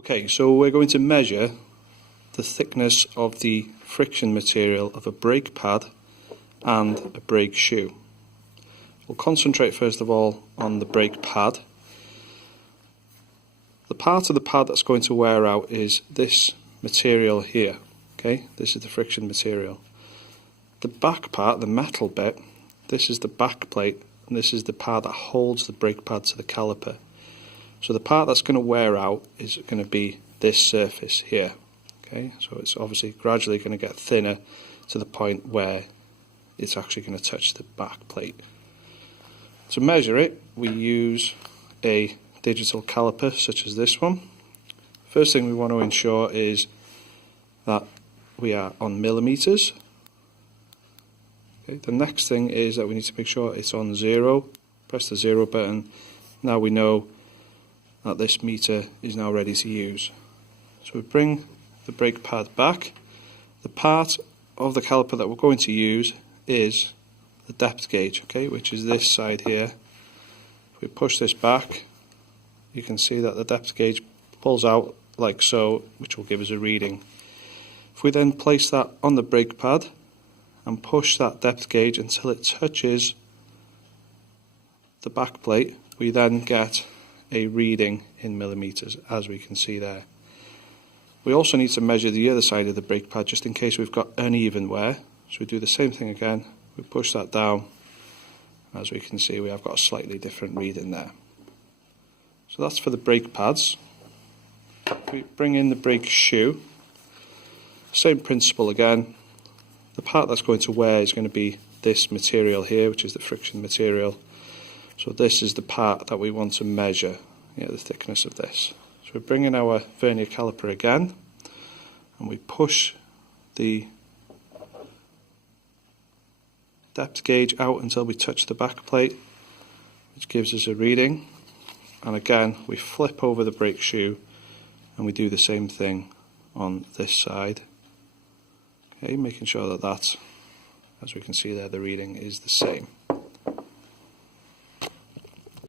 Okay, so we're going to measure the thickness of the friction material of a brake pad and a brake shoe. We'll concentrate first of all on the brake pad. The part of the pad that's going to wear out is this material here. Okay, this is the friction material. The back part, the metal bit, this is the back plate, and this is the part that holds the brake pad to the caliper. So the part that's going to wear out is going to be this surface here. Okay, so it's obviously gradually going to get thinner to the point where it's actually going to touch the back plate. To measure it, we use a digital caliper such as this one. First thing we want to ensure is that we are on millimeters. Okay, the next thing is that we need to make sure it's on 0. Press the 0 button. Now we know that this meter is now ready to use. So we bring the brake pad back. The part of the caliper that we're going to use is the depth gauge, okay, which is this side here. If we push this back, you can see that the depth gauge pulls out like so, which will give us a reading. If we then place that on the brake pad and push that depth gauge until it touches the back plate, we then get a reading in millimeters, as we can see there. We also need to measure the other side of the brake pad just in case we've got uneven wear. So we do the same thing again. We push that down. As we can see, we have got a slightly different reading there. So that's for the brake pads. If we bring in the brake shoe, same principle again. The part that's going to wear is going to be this material here, which is the friction material. So this is the part that we want to measure, the thickness of this. So we bring in our vernier caliper again, and we push the depth gauge out until we touch the back plate, which gives us a reading. And again, we flip over the brake shoe, and we do the same thing on this side. Okay, making sure that, as we can see there, the reading is the same.